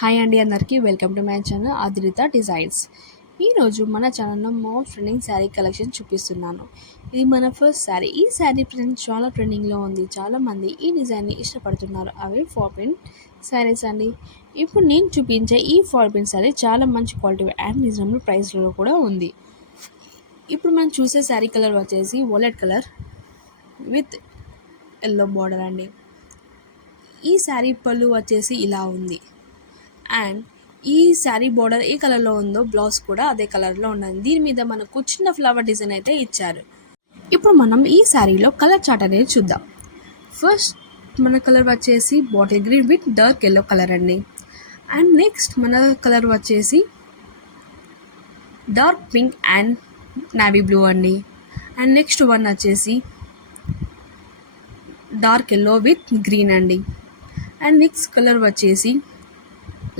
Hi అండి అందరికీ welcome to my channel Adritha designs. ఈరోజు మన ఛానల్లో మోస్ట్ ట్రెండింగ్ శారీ కలెక్షన్ చూపిస్తున్నాను. ఇది మన ఫస్ట్ శారీ. ఈ శారీ ప్రింట్ చాలా ట్రెండింగ్లో ఉంది. చాలామంది ఈ డిజైన్ని ఇష్టపడుతున్నారు. అవి ఫాల్ ప్రింట్ శారీస్ అండి. ఇప్పుడు నేను చూపించే ఈ ఫాల్ ప్రింట్ శారీ చాలా మంచి క్వాలిటీ అండ్ రీజనబుల్ ప్రైస్లో కూడా ఉంది. ఇప్పుడు మనం చూసే శారీ కలర్ వచ్చేసి wallet colour with yellow border అండి. ఈ శారీ పళ్ళు వచ్చేసి ఇలా ఉంది. అండ్ ఈ శారీ బార్డర్ ఏ కలర్లో ఉందో బ్లౌజ్ కూడా అదే కలర్లో ఉన్నది. దీని మీద మనకు చిన్న ఫ్లవర్ డిజైన్ అయితే ఇచ్చారు. ఇప్పుడు మనం ఈ శారీలో కలర్ చార్ట్ అనేది చూద్దాం. ఫస్ట్ మన కలర్ వచ్చేసి bottle green with dark yellow colour అండి. అండ్ నెక్స్ట్ మన కలర్ వచ్చేసి dark pink and navy blue అండి. అండ్ నెక్స్ట్ వన్ వచ్చేసి డార్క్ ఎల్లో విత్ గ్రీన్ అండి. అండ్ నెక్స్ట్ కలర్ వచ్చేసి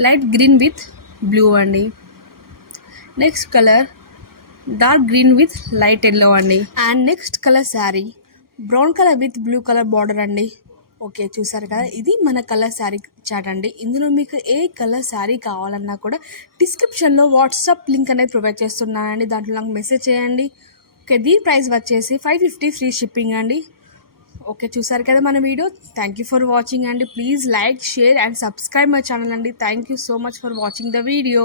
లైట్ గ్రీన్ విత్ బ్లూ అండి. Next colour dark green with light yellow అండి. And next colour sari brown colour with blue colour border అండి. Okay, చూసారు కదా, ఇది మన కలర్ శారీ చాట్ అండి. ఇందులో మీకు ఏ కలర్ శారీ కావాలన్నా కూడా డిస్క్రిప్షన్లో వాట్సాప్ లింక్ అనేది ప్రొవైడ్ చేస్తున్నానండి. దాంట్లో నాకు మెసేజ్ చేయండి. ఓకే, దీని ప్రైస్ వచ్చేసి 550 ఫ్రీ షిప్పింగ్ అండి. ఓకే, చూసారు కదా మన video. Thank you for watching అండి. Please like, share and subscribe my channel అండి. Thank you so much for watching the video.